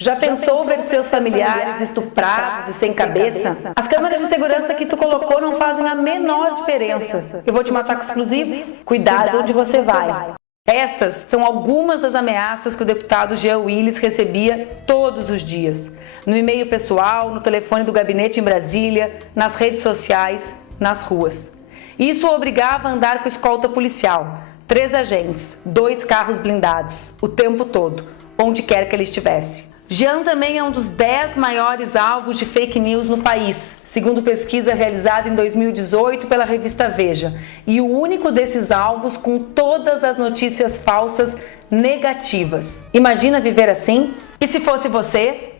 Já pensou ver seus familiares estuprados e sem cabeça? As câmeras de segurança que tu colocou não fazem a menor diferença. Eu vou te matar com explosivos? Cuidado onde você vai. Estas são algumas das ameaças que o deputado Jean Willis recebia todos os dias. No e-mail pessoal, no telefone do gabinete em Brasília, nas redes sociais, nas ruas. Isso o obrigava a andar com escolta policial. 3 agentes, 2 carros blindados, o tempo todo, onde quer que ele estivesse. Jean também é um dos 10 maiores alvos de fake news no país, segundo pesquisa realizada em 2018 pela revista Veja, e o único desses alvos com todas as notícias falsas negativas. Imagina viver assim? E se fosse você?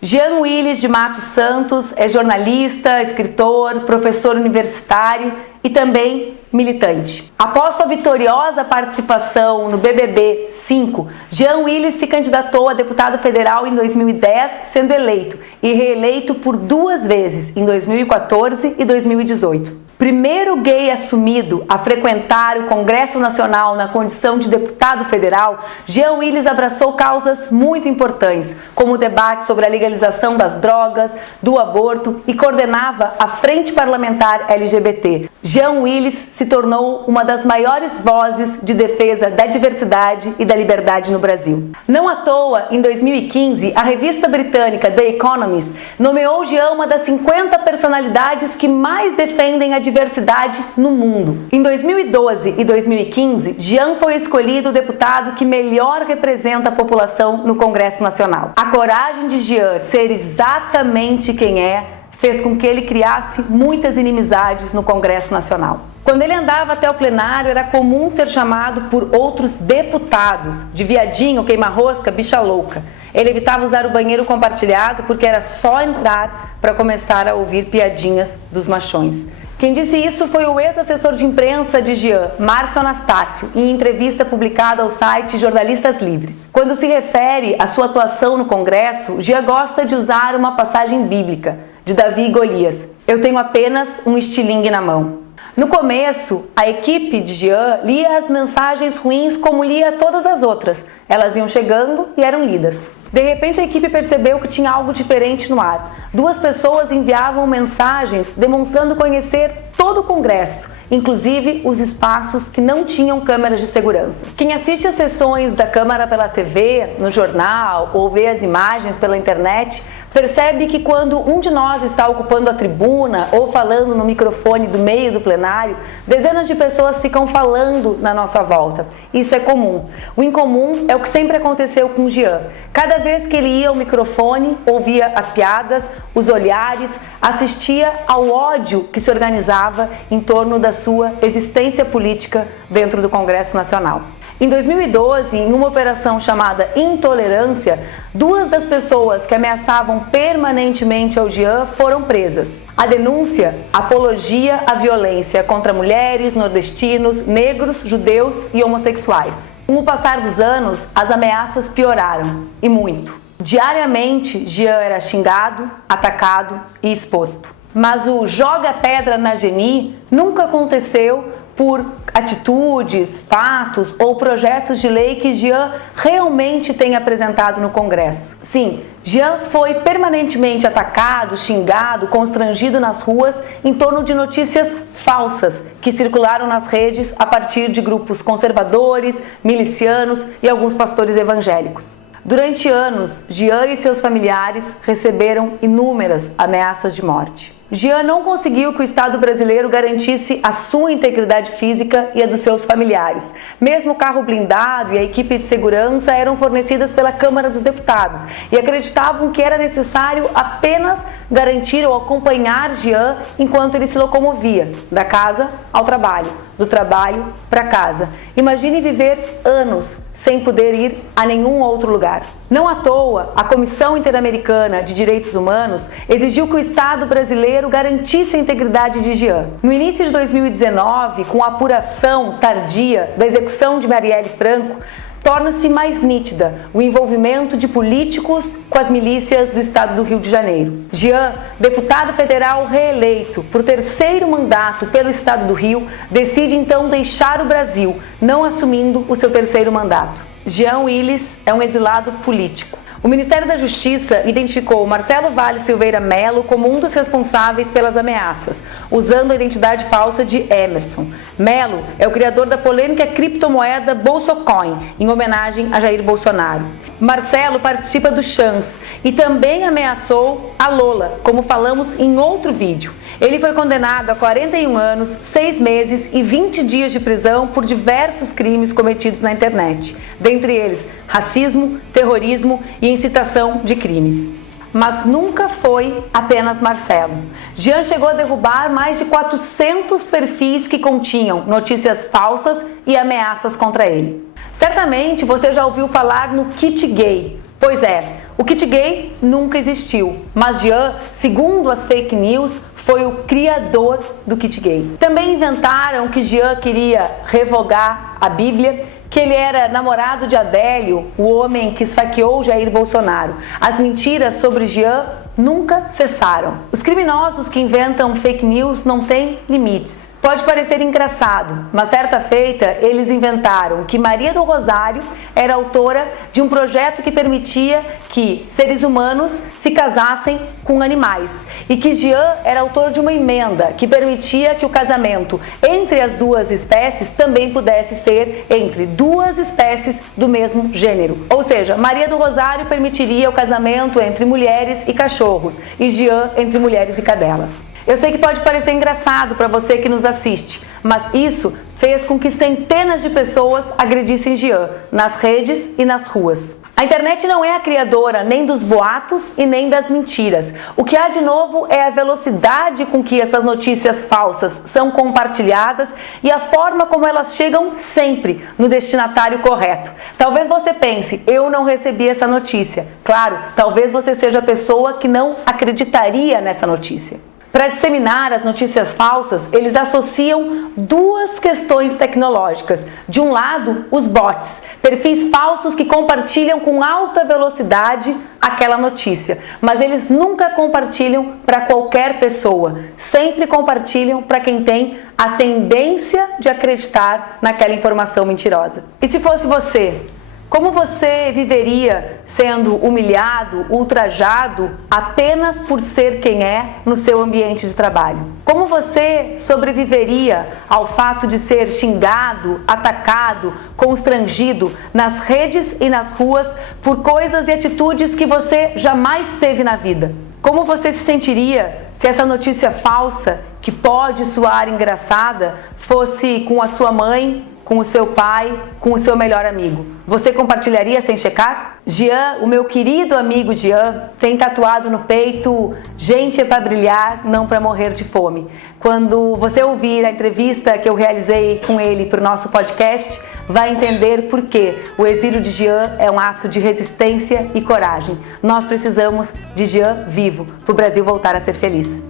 Jean Willis de Matos Santos é jornalista, escritor, professor universitário e também militante. Após sua vitoriosa participação no BBB 5, Jean Willis se candidatou a deputado federal em 2010, sendo eleito e reeleito por 2 vezes, em 2014 e 2018. Primeiro gay assumido a frequentar o Congresso Nacional na condição de deputado federal, Jean Willis abraçou causas muito importantes, como o debate sobre a legalização das drogas, do aborto e coordenava a Frente Parlamentar LGBT. Jean Willis se tornou uma das maiores vozes de defesa da diversidade e da liberdade no Brasil. Não à toa, em 2015, a revista britânica The Economist nomeou Jean uma das 50 personalidades que mais defendem a diversidade no mundo. Em 2012 e 2015, Jean foi escolhido o deputado que melhor representa a população no Congresso Nacional. A coragem de Jean ser exatamente quem é fez com que ele criasse muitas inimizades no Congresso Nacional. Quando ele andava até o plenário, era comum ser chamado por outros deputados de viadinho, queima-rosca, bicha louca. Ele evitava usar o banheiro compartilhado porque era só entrar para começar a ouvir piadinhas dos machões. Quem disse isso foi o ex-assessor de imprensa de Jean, Márcio Anastácio, em entrevista publicada ao site Jornalistas Livres. Quando se refere à sua atuação no Congresso, Jean gosta de usar uma passagem bíblica, de Davi e Golias. Eu tenho apenas um estilingue na mão. No começo, a equipe de Jean lia as mensagens ruins como lia todas as outras. Elas iam chegando e eram lidas. De repente, a equipe percebeu que tinha algo diferente no ar. 2 pessoas enviavam mensagens demonstrando conhecer todo o Congresso, inclusive os espaços que não tinham câmeras de segurança. Quem assiste às sessões da Câmara pela TV, no jornal ou vê as imagens pela internet, percebe que quando um de nós está ocupando a tribuna ou falando no microfone do meio do plenário, dezenas de pessoas ficam falando na nossa volta. Isso é comum. O incomum é o que sempre aconteceu com Jean. Cada vez que ele ia ao microfone, ouvia as piadas, os olhares, assistia ao ódio que se organizava em torno da sua existência política dentro do Congresso Nacional. Em 2012, em uma operação chamada Intolerância, 2 das pessoas que ameaçavam permanentemente ao Jean foram presas. A denúncia, apologia à violência contra mulheres, nordestinos, negros, judeus e homossexuais. Com o passar dos anos, as ameaças pioraram, e muito. Diariamente, Jean era xingado, atacado e exposto. Mas o joga pedra na Geni nunca aconteceu por atitudes, fatos ou projetos de lei que Jean realmente tem apresentado no Congresso. Sim, Jean foi permanentemente atacado, xingado, constrangido nas ruas em torno de notícias falsas que circularam nas redes a partir de grupos conservadores, milicianos e alguns pastores evangélicos. Durante anos, Jean e seus familiares receberam inúmeras ameaças de morte. Jean não conseguiu que o Estado brasileiro garantisse a sua integridade física e a dos seus familiares. Mesmo o carro blindado e a equipe de segurança eram fornecidas pela Câmara dos Deputados e acreditavam que era necessário apenas garantir ou acompanhar Jean enquanto ele se locomovia da casa ao trabalho, do trabalho para casa. Imagine viver anos sem poder ir a nenhum outro lugar. Não à toa, a Comissão Interamericana de Direitos Humanos exigiu que o Estado brasileiro garantisse a integridade de Jean. No início de 2019, com a apuração tardia da execução de Marielle Franco, torna-se mais nítida o envolvimento de políticos com as milícias do estado do Rio de Janeiro. Jean, deputado federal reeleito por terceiro mandato pelo estado do Rio, decide então deixar o Brasil, não assumindo o seu terceiro mandato. Jean Willis é um exilado político. O Ministério da Justiça identificou Marcelo Valle Silveira Mello como um dos responsáveis pelas ameaças, usando a identidade falsa de Emerson. Mello é o criador da polêmica criptomoeda Bolsocoin, em homenagem a Jair Bolsonaro. Marcelo participa do Chans e também ameaçou a Lola, como falamos em outro vídeo. Ele foi condenado a 41 anos, 6 meses e 20 dias de prisão por diversos crimes cometidos na internet, dentre eles racismo, terrorismo e incitação de crimes. Mas nunca foi apenas Marcelo. Jean chegou a derrubar mais de 400 perfis que continham notícias falsas e ameaças contra ele. Certamente você já ouviu falar no kit gay. Pois é, o kit gay nunca existiu, mas Jean, segundo as fake news, foi o criador do kit gay. Também inventaram que Jean queria revogar a Bíblia, que ele era namorado de Adélio, o homem que esfaqueou Jair Bolsonaro. As mentiras sobre Jean nunca cessaram. Os criminosos que inventam fake news não têm limites. Pode parecer engraçado, mas certa feita eles inventaram que Maria do Rosário era autora de um projeto que permitia que seres humanos se casassem com animais e que Jean era autor de uma emenda que permitia que o casamento entre as duas espécies também pudesse ser entre duas espécies do mesmo gênero. Ou seja, Maria do Rosário permitiria o casamento entre mulheres e cachorros e Jean entre mulheres e cadelas. Eu sei que pode parecer engraçado para você que nos assiste, mas isso fez com que centenas de pessoas agredissem Jean nas redes e nas ruas. A internet não é a criadora nem dos boatos e nem das mentiras. O que há de novo é a velocidade com que essas notícias falsas são compartilhadas e a forma como elas chegam sempre no destinatário correto. Talvez você pense, eu não recebi essa notícia. Claro, talvez você seja a pessoa que não acreditaria nessa notícia. Para disseminar as notícias falsas, eles associam duas questões tecnológicas. De um lado, os bots, perfis falsos que compartilham com alta velocidade aquela notícia, mas eles nunca compartilham para qualquer pessoa, sempre compartilham para quem tem a tendência de acreditar naquela informação mentirosa. E se fosse você? Como você viveria sendo humilhado, ultrajado apenas por ser quem é no seu ambiente de trabalho? Como você sobreviveria ao fato de ser xingado, atacado, constrangido nas redes e nas ruas por coisas e atitudes que você jamais teve na vida? Como você se sentiria se essa notícia falsa, que pode soar engraçada, fosse com a sua mãe, com o seu pai, com o seu melhor amigo? Você compartilharia sem checar? Jean, o meu querido amigo Jean, tem tatuado no peito: gente é para brilhar, não para morrer de fome. Quando você ouvir a entrevista que eu realizei com ele para o nosso podcast, vai entender por que o exílio de Jean é um ato de resistência e coragem. Nós precisamos de Jean vivo para o Brasil voltar a ser feliz.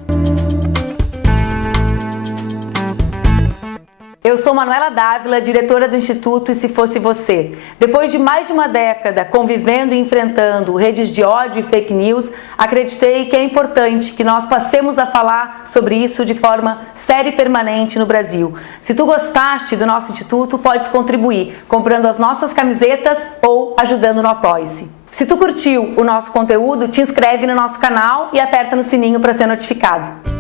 Eu sou Manuela Dávila, diretora do Instituto E Se Fosse Você. Depois de mais de uma década convivendo e enfrentando redes de ódio e fake news, acreditei que é importante que nós passemos a falar sobre isso de forma séria e permanente no Brasil. Se tu gostaste do nosso Instituto, podes contribuir comprando as nossas camisetas ou ajudando no Apoie-se. Se tu curtiu o nosso conteúdo, te inscreve no nosso canal e aperta no sininho para ser notificado.